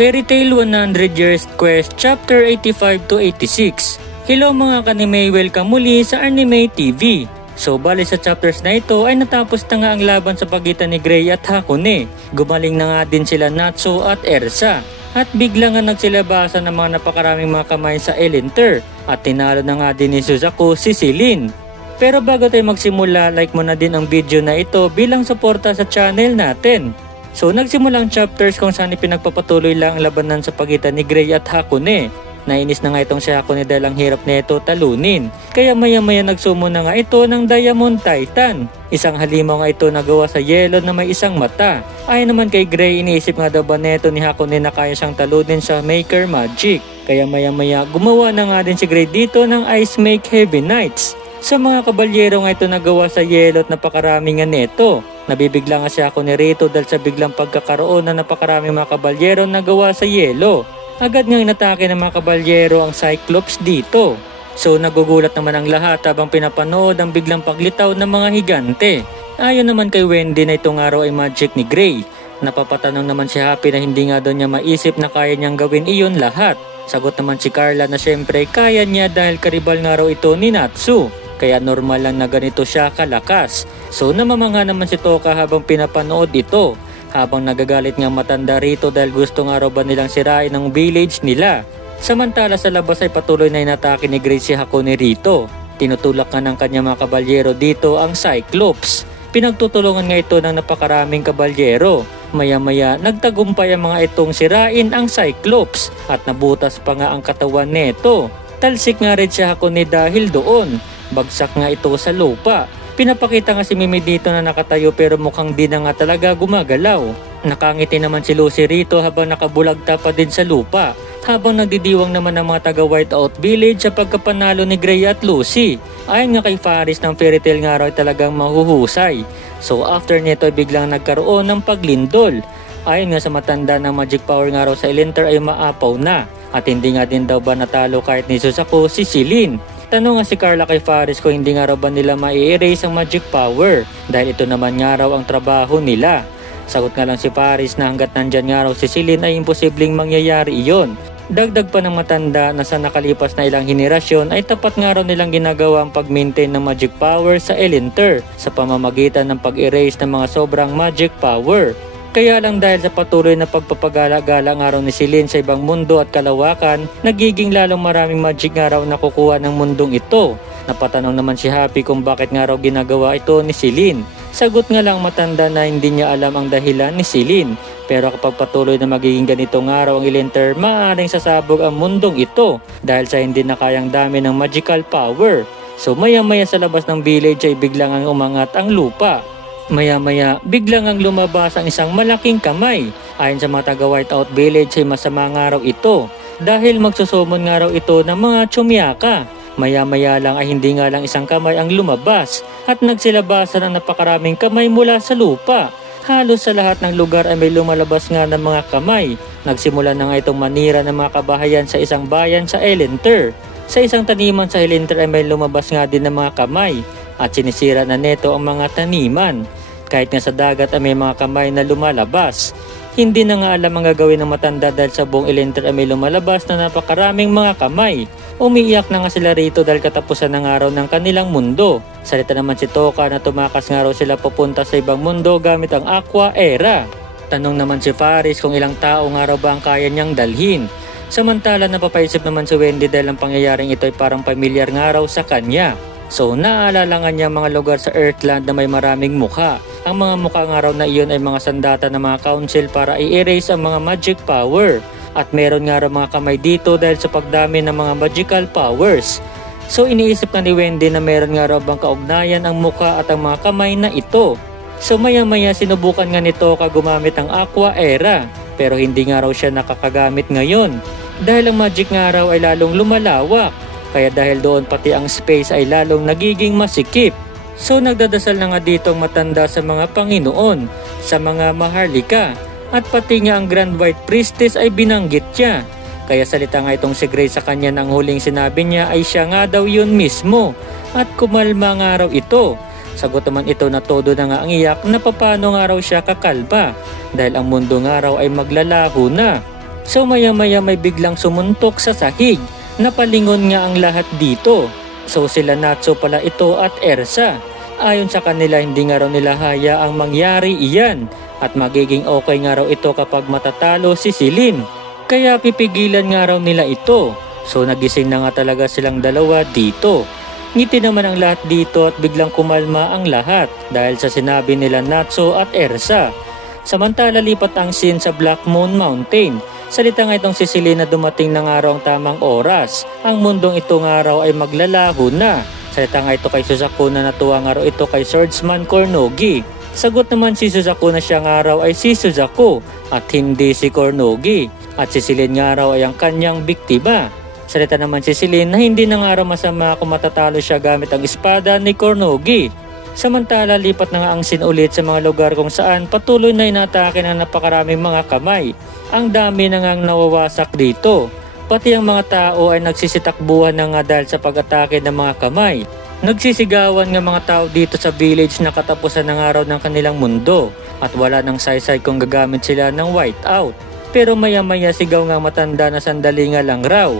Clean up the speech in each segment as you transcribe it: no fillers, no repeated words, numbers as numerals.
Fairy Tail 100 Years Quest Chapter 85 to 86. Hello mga kanime, welcome muli sa Anime TV. So bali sa chapters na ito ay natapos na nga ang laban sa pagitan ni Gray at Hakone. Gumaling na nga din sila Natsu at Ersa. At bigla nga nagsilabasan ng mga napakaraming mga kamay sa Elenter. At tinalo na nga din ni Suzaku si Celine. Pero bago tayo magsimula, like mo na din ang video na ito bilang suporta sa channel natin. So nagsimulang chapters kung saan pinagpapatuloy lang ang labanan sa pagitan ni Gray at Hakone. Nainis na nga itong si Hakone dahil ang hirap nito talunin. Kaya maya-maya nagsumo na nga ito ng Diamond Titan. Isang halimaw nga ito na gawa sa yelo na may isang mata. Ayon naman kay Gray, iniisip nga daw ba neto ni Hakone na kaya siyang talunin sa Maker Magic. Kaya maya-maya gumawa na nga din si Gray dito ng Ice Make Heavy Knights. Sa mga kabalyero nga ito nagawa sa yelo at napakarami nga neto. Nabibigla nga si Hakone rito dahil sa biglang pagkakaroon na napakaraming mga kabalyero na gawa sa yelo. Agad nga inatake ng mga kabalyero ang Cyclops dito. So nagugulat naman ang lahat habang pinapanood ang biglang paglitaw ng mga higante. Ayon naman kay Wendy na itong araw ay magic ni Gray. Napapatanong naman si Happy na hindi nga daw niya maisip na kaya niyang gawin iyon lahat. Sagot naman si Carla na syempre kaya niya dahil karibal nga raw ito ni Natsu. Kaya normal lang na ganito siya kalakas. So namamanga naman si Toka habang pinapanood ito. Habang nagagalit nga matanda rito dahil gusto nga raw ba nilang sirain ang village nila. Samantala sa labas ay patuloy na inatake ni Gray si Hakone rito. Tinutulak nga ng kanyang mga kabalyero dito ang Cyclops. Pinagtutulungan nga ito ng napakaraming kabalyero. Maya-maya nagtagumpay ang mga itong sirain ang Cyclops at nabutas pa nga ang katawan neto. Talsik nga rin si Hakone dahil doon. Bagsak nga ito sa lupa. Pinapakita nga si Mimi dito na nakatayo pero mukhang di na nga talaga gumagalaw. Nakangiti naman si Lucy rito habang nakabulagta pa din sa lupa. Habang nagdidiwang naman ang mga taga Whiteout Village sa pagkapanalo ni Gray at Lucy. Ayon nga kay Faris ng Fairy Tail nga raw ay talagang mahuhusay. So after nito ay biglang nagkaroon ng paglindol. Ayon nga sa matanda ng magic power nga raw sa Elenter ay maapaw na. At hindi nga din daw ba natalo kahit ni Suzaku si Celine. Tanong nga si Carla kay Faris kung hindi nga raw ba nila mai-erase ang magic power dahil ito naman nga raw ang trabaho nila. Sagot nga lang si Faris na hanggat nandyan nga raw si Celine ay imposibleng mangyayari iyon. Dagdag pa ng matanda na sa nakalipas na ilang henerasyon ay tapat nga raw nilang ginagawa ang pag-maintain ng magic power sa Elenter sa pamamagitan ng pag-erase ng mga sobrang magic power. Kaya lang dahil sa patuloy na pagpapagala-gala nga raw ni Celine sa ibang mundo at kalawakan, nagiging lalong maraming magic nga raw nakukuha ng mundong ito. Napatanong naman si Happy kung bakit nga raw ginagawa ito ni Celine. Sagot nga lang matanda na hindi niya alam ang dahilan ni Celine. Pero kapag patuloy na magiging ganito nga raw ang Elenter, maaaring sasabog ang mundong ito dahil sa hindi na kayang dami ng magical power. So maya-maya sa labas ng village ay biglang ang umangat ang lupa. Maya-maya, biglang ang lumabas ang isang malaking kamay. Ayon sa mga taga Whiteout Village ay masama nga raw ito dahil magsusumon nga raw ito ng mga tsumiaka. Maya-maya lang ay hindi nga lang isang kamay ang lumabas at nagsilabasan ang napakaraming kamay mula sa lupa. Halos sa lahat ng lugar ay may lumalabas nga ng mga kamay. Nagsimula na nga itong manira ng mga kabahayan sa isang bayan sa Elenter. Sa isang taniman sa Elenter ay may lumabas nga din ng mga kamay at sinisira na neto ang mga taniman. Kahit nga sa dagat ay may mga kamay na lumalabas. Hindi na nga alam ang gagawin ng matanda dahil sa buong Elenter ay may lumalabas na napakaraming mga kamay. Umiiyak na nga sila rito dahil katapusan ng araw ng kanilang mundo. Salita naman si Toka na tumakas nga raw sila papunta sa ibang mundo gamit ang Aqua Era. Tanong naman si Faris kung ilang tao nga raw ba ang kaya niyang dalhin. Samantala napapaisip naman si Wendy dahil ang pangyayaring ito ay parang pamilyar nga raw sa kanya. So naalala nga niya mga lugar sa Earthland na may maraming mukha. Ang mga mukha nga raw na iyon ay mga sandata ng mga council para i-erase ang mga magic power. At meron nga raw mga kamay dito dahil sa pagdami ng mga magical powers. So iniisip na ni Wendy na meron nga raw bang kaugnayan ang mukha at ang mga kamay na ito. So maya-maya sinubukan nga nito gumamit ang Aqua Era. Pero hindi nga raw siya nakakagamit ngayon. Dahil ang magic nga raw ay lalong lumalawak. Kaya dahil doon pati ang space ay lalong nagiging masikip. So nagdadasal na nga dito ang matanda sa mga Panginoon, sa mga maharlika, at pati nga ang Grand White Priestess ay binanggit siya. Kaya salita nga itong si Gray sa kanya nang huling sinabi niya ay siya nga daw yun mismo at kumalma nga raw ito. Sagot naman ito na todo na nga ang iyak na papano nga raw siya kakalba dahil ang mundo nga raw ay maglalaho na. So maya-maya may biglang sumuntok sa sahig. Napalingon nga ang lahat dito. So sila Natsu pala ito at Ersa. Ayon sa kanila hindi nga raw nila hayaang mangyari iyan at magiging okay nga raw ito kapag matatalo si Celine. Kaya pipigilan nga raw nila ito. So nagising na nga talaga silang dalawa dito. Ngiti naman ang lahat dito at biglang kumalma ang lahat dahil sa sinabi nila Natsu at Ersa. Samantala lipat ang scene sa Black Moon Mountain. Salita nga itong si Celine na dumating na nga raw ang tamang oras. Ang mundong ito nga raw ay maglalaho na. Salita nga ito kay Suzaku na natuwa nga raw ito kay Swordsman Kornogi. Sagot naman si Suzaku na siya nga raw ay si Suzaku at hindi si Kornogi. At si Celine nga raw ay ang kanyang biktima. Salita naman si Celine na hindi na nga raw masama kung matatalo siya gamit ang espada ni Kornogi. Samantala lipat na nga ang scene ulit sa mga lugar kung saan patuloy na inatake ng napakaraming mga kamay. Ang dami na ngang nawawasak dito. Pati ang mga tao ay nagsisitakbuhan na nga dahil sa pag-atake ng mga kamay. Nagsisigawan nga mga tao dito sa village na katapusan ng araw ng kanilang mundo at wala nang saysay kung gagamit sila ng whiteout. Pero maya-maya sigaw nga matanda na sandali nga lang raw.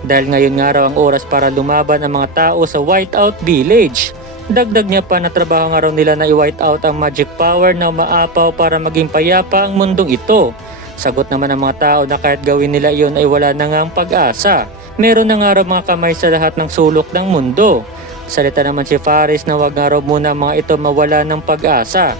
Dahil ngayon nga raw ang oras para lumaban ang mga tao sa whiteout village. Dagdag niya pa na trabaho nga raw nila na i-whiteout ang magic power na umaapaw para maging payapa ang mundong ito. Sagot naman ng mga tao na kahit gawin nila iyon ay wala na nga ang pag-asa. Meron na nga raw mga kamay sa lahat ng sulok ng mundo. Salita naman si Faris na wag nga raw muna mga ito mawala ng pag-asa.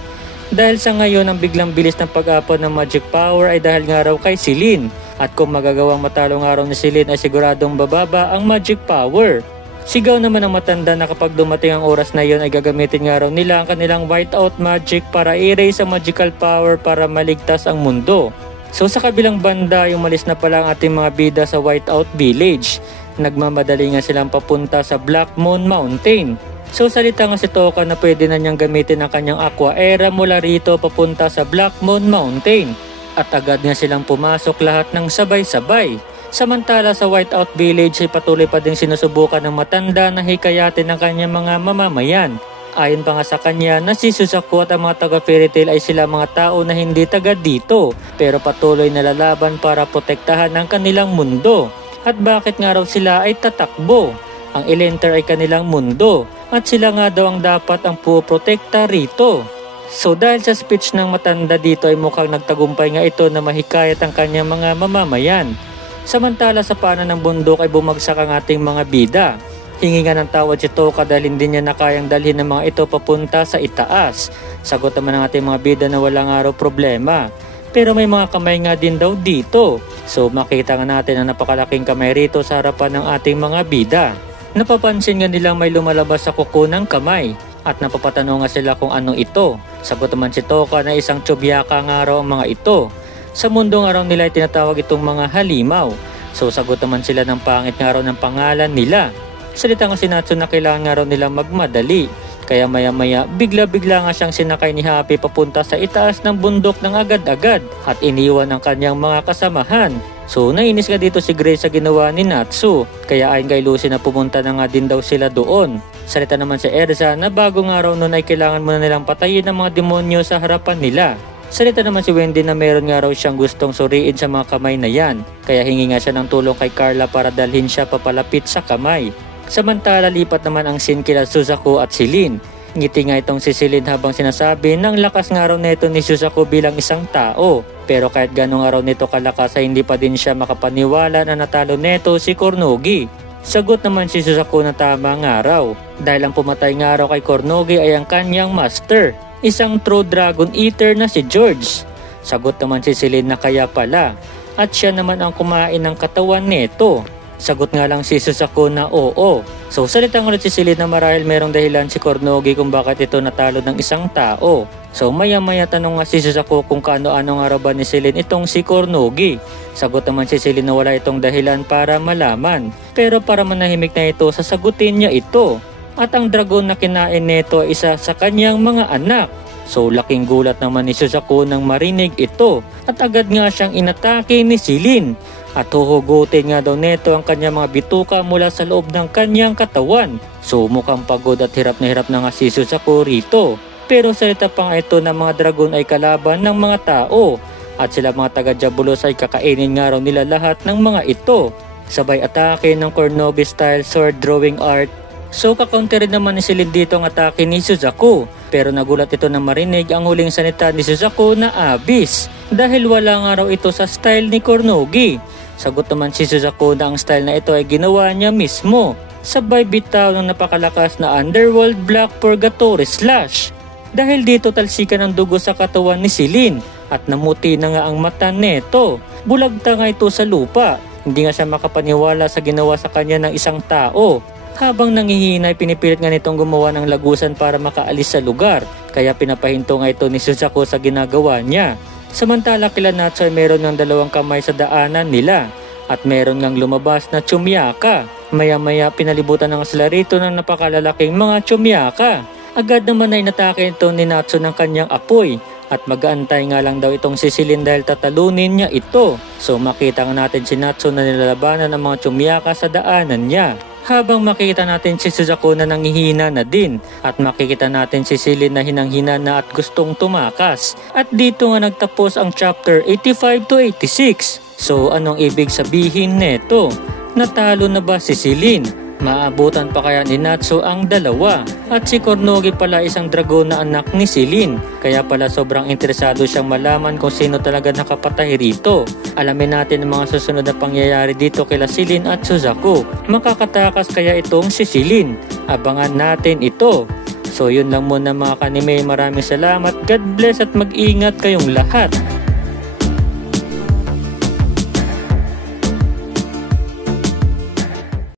Dahil sa ngayon ang biglang bilis ng pag-apaw ng magic power ay dahil nga raw kay Celine. At kung magagawang matalo nga raw ni Celine ay siguradong bababa ang magic power. Sigaw naman ang matanda na kapag dumating ang oras na iyon ay gagamitin nga raw nila ang kanilang whiteout magic para i-erase ang magical power para maligtas ang mundo. So sa kabilang banda, yung malis na pala ang ating mga bida sa Whiteout Village. Nagmamadali nga silang papunta sa Black Moon Mountain. So salita nga si Toka na pwede na niyang gamitin ang kanyang Aqua Era mula rito papunta sa Black Moon Mountain. At agad nga silang pumasok lahat ng sabay-sabay. Samantala sa Whiteout Village ay patuloy pa din sinusubukan ng matanda na hikayatin ng kanyang mga mamamayan. Ayon pa nga sa kanya na si Suzaku at ang mga taga Fairy Tail ay sila mga tao na hindi taga dito pero patuloy na lalaban para protektahan ang kanilang mundo. At bakit nga raw sila ay tatakbo? Ang Elenter ay kanilang mundo at sila nga daw ang dapat ang puprotekta rito. So dahil sa speech ng matanda dito ay mukhang nagtagumpay nga ito na mahikayat ang kanyang mga mamamayan. Samantala sa paanan ng bundok ay bumagsak ang ating mga bida. Hingi nga ng tawad si Toka dahil hindi niya na kayang dalhin ng mga ito papunta sa itaas. Sagot naman ng ating mga bida na walang araw problema. Pero may mga kamay nga din daw dito. So makita nga natin ang napakalaking kamay rito sa harapan ng ating mga bida. Napapansin nga nilang may lumalabas sa kuko ng kamay. At napapatanong nga sila kung ano ito. Sagot naman si Toka na isang tsubyaka nga raw ang mga ito. Sa mundo nga raw nila ay tinatawag itong mga halimaw. So sagot naman sila ng pangit nga raw ng pangalan nila. Salita nga si Natsu na kailangan nga raw nilang magmadali. Kaya maya-maya bigla-bigla nga siyang sinakay ni Happy papunta sa itaas ng bundok ng agad-agad at iniwan ang kanyang mga kasamahan. So nainis nga dito si Grace sa ginawa ni Natsu. Kaya ayon kay Lucy na pumunta na nga din daw sila doon. Salita naman si Erza na bago nga raw noon ay kailangan muna nilang patayin ang mga demonyo sa harapan nila. Salita naman si Wendy na meron nga raw siyang gustong suriin sa mga kamay na yan. Kaya hingi nga siya ng tulong kay Carla para dalhin siya papalapit sa kamay. Samantala lipat naman ang scene kila Suzaku at Celine. Ngiti nga itong si Celine habang sinasabi ng lakas nga raw nito ni Suzaku bilang isang tao. Pero kahit ganong araw nito kalakas ay hindi pa din siya makapaniwala na natalo neto si Kornogi. Sagot naman si Suzaku na tama nga raw. Dahil ang pumatay nga raw kay Kornogi ay ang kanyang master. Isang true dragon eater na si George. Sagot naman si Celine na kaya pala. At siya naman ang kumain ng katawan neto. Sagot nga lang si Suzaku na oo. So salitang ulit si Celine na marahil merong dahilan si Kornogi kung bakit ito natalo ng isang tao. So maya-maya tanong nga si Suzaku kung kaano-ano nga raw ba ni Celine itong si Kornogi. Sagot naman si Celine na wala itong dahilan para malaman. Pero para manahimik na ito, sasagutin niya ito. At ang dragon na kinain nito ay isa sa kanyang mga anak. So laking gulat naman ni Suzaku nang marinig ito. At agad nga siyang inatake ni Celine. At huhugutin nga daw neto ang kanyang mga bituka mula sa loob ng kanyang katawan. So mukhang pagod at hirap na nga si Suzaku rito. Pero salita pa nga ito na mga dragon ay kalaban ng mga tao. at sila mga taga-Diabolos ay kakainin nga raw nila lahat ng mga ito. Sabay atake ng Kunogi style sword drawing art. So kakounter rin naman ni Silin dito ang atake ni Suzaku, pero nagulat ito na marinig ang huling salita ni Suzaku na Abyss dahil wala nga raw ito sa style ni Kunogi. Sagot naman si Suzaku na ang style na ito ay ginawa niya mismo. Sabay bitaw ng napakalakas na Underworld Black Purgatory Slash. Dahil dito talsikan ang dugo sa katawan ni Silin at namuti na nga ang mata neto. Bulagta nga ito sa lupa. Hindi nga siya makapaniwala sa ginawa sa kanya ng isang tao. Habang nangihina ay pinipilit nga nitong gumawa ng lagusan para makaalis sa lugar. Kaya pinapahinto nga ito ni Suzaku sa ginagawa niya. Samantala kila Natsu ay meron ng dalawang kamay sa daanan nila. At meron ngang lumabas na Chumyaka. Maya-maya pinalibutan ng sila rito ng napakalalaking mga Chumyaka. Agad naman ay natake ito ni Natsu ng kanyang apoy. At mag-aantay nga lang daw itong si Silin dahil tatalunin niya ito. So makita nga natin si Natsu na nilalabanan ng mga Chumyaka sa daanan niya. Habang makikita natin si Suzaku na nangihina na din at makikita natin si Silin na hinang-hina na at gustong tumakas. At dito nga nagtapos ang chapter 85 to 86. So anong ibig sabihin neto? Natalo na ba si Silin? Maabutan pa kaya ni Natsu ang dalawa? At si Kunogi pala isang dragon na anak ni Silin. Kaya pala sobrang interesado siyang malaman kung sino talaga nakapatay rito. Alamin natin ang mga susunod na pangyayari dito kila Silin at Suzaku. Makakatakas kaya itong si Silin? Abangan natin ito. So yun lang muna mga kanime. Maraming salamat. God bless at mag-ingat kayong lahat.